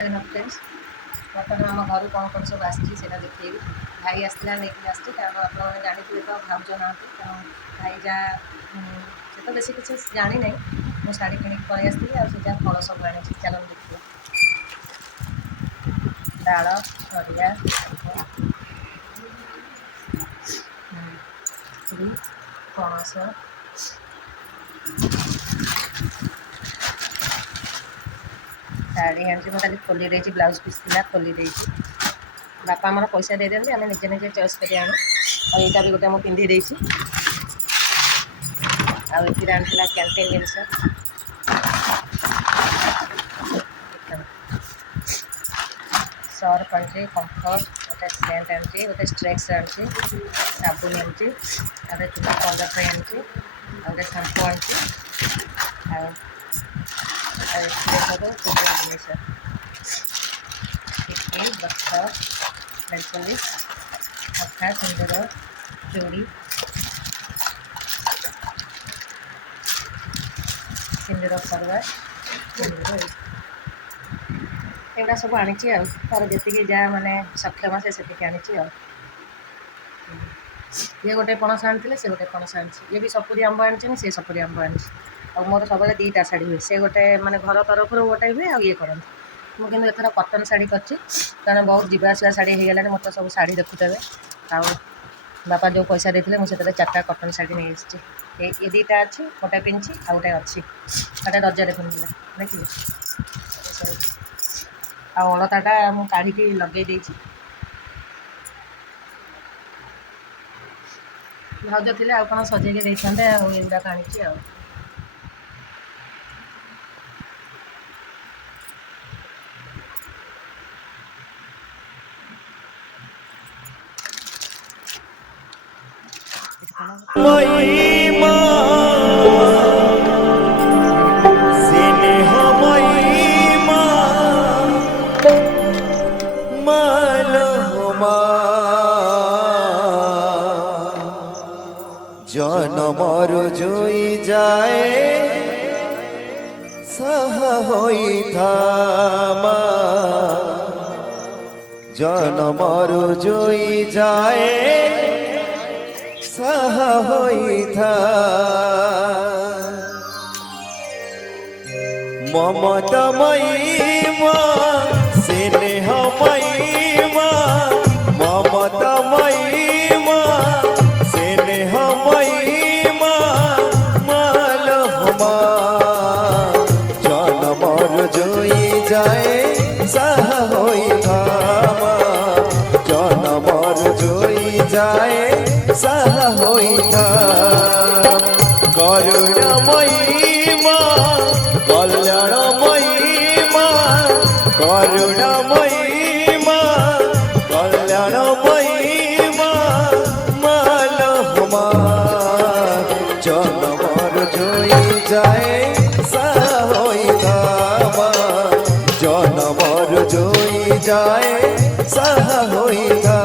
friends बर्तमान आम घर कौन कौन सब आसी देखिए भाई आसला नहीं आसती कारण आपने जानते तो भाज ना तेणु भाई जहाँ से तो बेसी किसी जानी ना मुझे शाढ़ी किणिक पलि आसती जहाँ फल सब आनी चल देखिए डाल नड़िया पणस शाढ़ी आनी मैं खोली रही ब्लाउज पीस थी खोली रही बापा आमर पैसा दे दिखते आम निजे निजे चॉइस कर आणु और भी गोटे मुझे पिंधि देती आने आनी कैंटीन जिनस सर्फ आनी कम्फर्ट गोटे सेंट आनी गोटे स्ट्रेक्स आनी साबुन आनी गोटे चूड़ा कलर आनी गोटे शांपू आनी जिनिस बक्स नेलपॉलिश अखा सिंदूर चूड़ी सिंदूर करवा एगुड़ा सब आनी तार जी जहाँ मानने सक्षम से आनी ये गोटे पणस आनी से गोटे पणस आनी ये भी सपुरी आंब आनी से सपुरी आंब आनी और मोर सब दीटा शाढ़ी हुए से गोटे माने घर तरफ गोटे हुए आ ये करती मुझे एथर कटन शाढ़ी कर कारण बहुत जीवाशा शाढ़ी हो गलानी मत सब शाढ़ी देखुथे आ बापा जो पैसा देते मुझे 4टा कटन शाढ़ी नहीं आसी ये दीटा अच्छी गोटे पिंधि आ गोटे अच्छी गोटे रजरे पिंधे देखिए अलताटा मुझे काढ़ी लगे देती भाज थे आउ कौन सजेक देते आगुड़ा आनी आ जनमर जोई जाए सह होई थामा जनमर जोई जाए सह होई था ममतामयी माँ स्नेहमयी माँ ममतामयी माँ स्नेहमयी माँ मालहमा जनमर जोई जाए सह होई थामा जनमर जोई जाए सह होई था करुणामयी माँ कल्याणमयी माँ करुणामयी माँ कल्याणमयी माँ मालहमा जनमर जोई जाए सह होई था जनमर जोई जाए सह होई था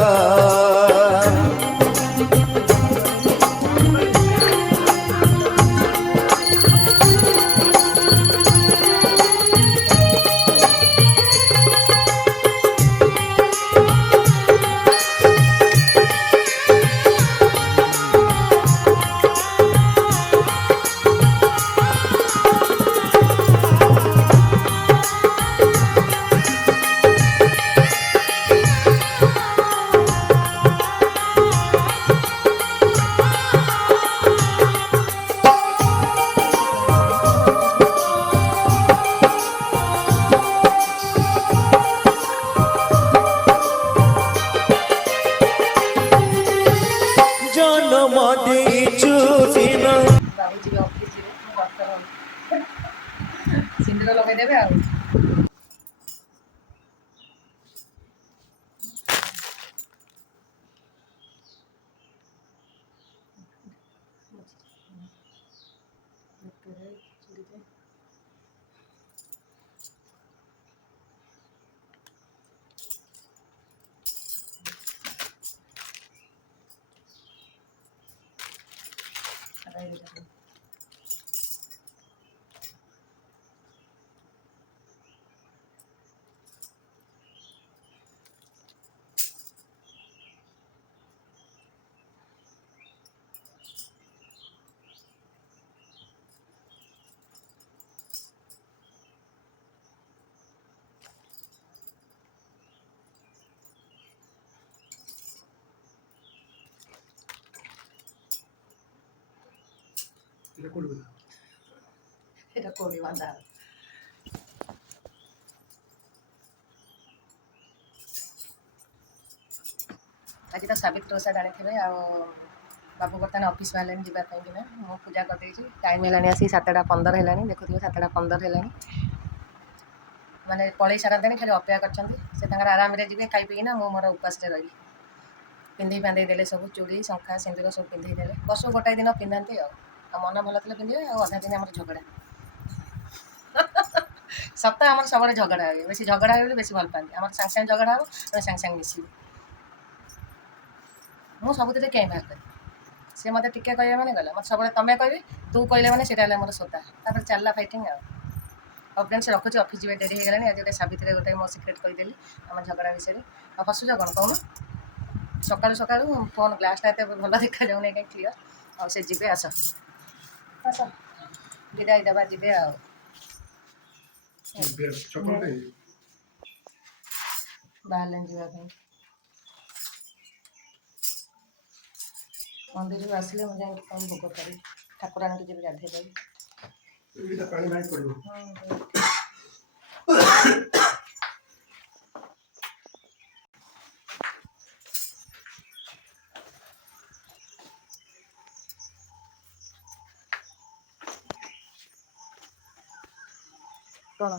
এটা কোড়ি বাঁধা ଆଜି ତ ସାବିତ୍ରୀ ଓଷା ଜାଣିଥିବେ ଆଉ ବାବୁ ବର୍ତ୍ତମାନ ଅଫିସ୍ ବାହାରିଲେଣି ଯିବା ପାଇଁକିନା ମୁଁ ପୂଜା କରିଦେଇଛି ଟାଇମ୍ ହେଲାଣି ଆସିକି 7:15 ହେଲାଣି ଦେଖୁଥିବେ 7:15 ହେଲାଣି ମାନେ ପଳେଇ ସାରନ୍ତେଣି ଖାଲି ଅପେକ୍ଷା କରିଛନ୍ତି ସେ ତାଙ୍କର ଆରାମରେ ଯିବେ ଖାଇ ପିଇକିନା ମୁଁ ମୋର ଉପାସରେ ରହିବି ପିନ୍ଧେଇ ପାନ୍ଧେଇ ଦେଲେ ସବୁ ଚୁଡ଼ି ଶଙ୍ଖା ସିନ୍ଦୁର ସବୁ ପିନ୍ଧେଇ ଦେଲେ ବର୍ଷକୁ ଗୋଟାଏ ଦିନ ପିନ୍ଧନ୍ତି ଆଉ ମନ ଭଲ ଥିଲେ ପିନ୍ଧିବେ ଆଉ ଅଧା ଦିନ ଆମର ଝଗଡ଼ା ସତ ଆମର ସବୁବେଳେ ଝଗଡ଼ା ହୁଏ ବେଶୀ ଝଗଡ଼ା ହୁଏ ବୋଲି ବେଶୀ ଭଲ ପାଆନ୍ତି ଆମର ସାଙ୍ଗେ ସାଙ୍ଗେ ଝଗଡ଼ା ହେବ ଆମେ ସାଙ୍ଗେ ସାଙ୍ଗେ ମିଶିବୁ ମୁଁ ସବୁଥିରେ କେଁ ବାହାର କରିବି ସେ ମୋତେ ଟିକେ କହିବେ ମାନେ ଗଲା ମୋତେ ସବୁବେଳେ ତମେ କହିବି ତୁ କହିଲେ ମାନେ ସେଇଟା ହେଲା ମୋର ସୋଦା ତାପରେ ଚାଲିଲା ଫାଇଟିଂ ଆଉ ଫ୍ରେଣ୍ଡସ୍ ରଖୁଛି ଅଫିସ୍ ଯିବେ ଡେରି ହେଇଗଲାଣି ଆଜି ଗୋଟେ ସାବିତ୍ରୀରେ ଗୋଟେ ମୋ ସିକ୍ରେଟ୍ କହିଦେଲି ଆମ ଝଗଡ଼ା ବିଷୟରେ ଆଉ ହସୁଛ କ'ଣ କହୁନ ସକାଳୁ ସକାଳୁ ଫୋନ୍ ଗ୍ଲାସ୍ଟା ଏତେ ଭଲ ଦେଖାଯାଉନି କାହିଁ କ୍ଲିଅର୍ ଆଉ ସେ ଯିବେ ଆସ ଆସ ବିଦାୟ ଦେବା ଯିବେ ଆଉ ବାହାରିଲେଣି ଯିବା ପାଇଁ ମନ୍ଦିରରୁ ଆସିଲେ ମୁଁ ଯାଇକି କ'ଣ ଭୋଗ କରିବି ଠାକୁରାଣୀଙ୍କୁ ଯିବି ଗାଧେଇ ଦେବି ପାଣି ଭାଇ ପଡ଼ିବ କ'ଣ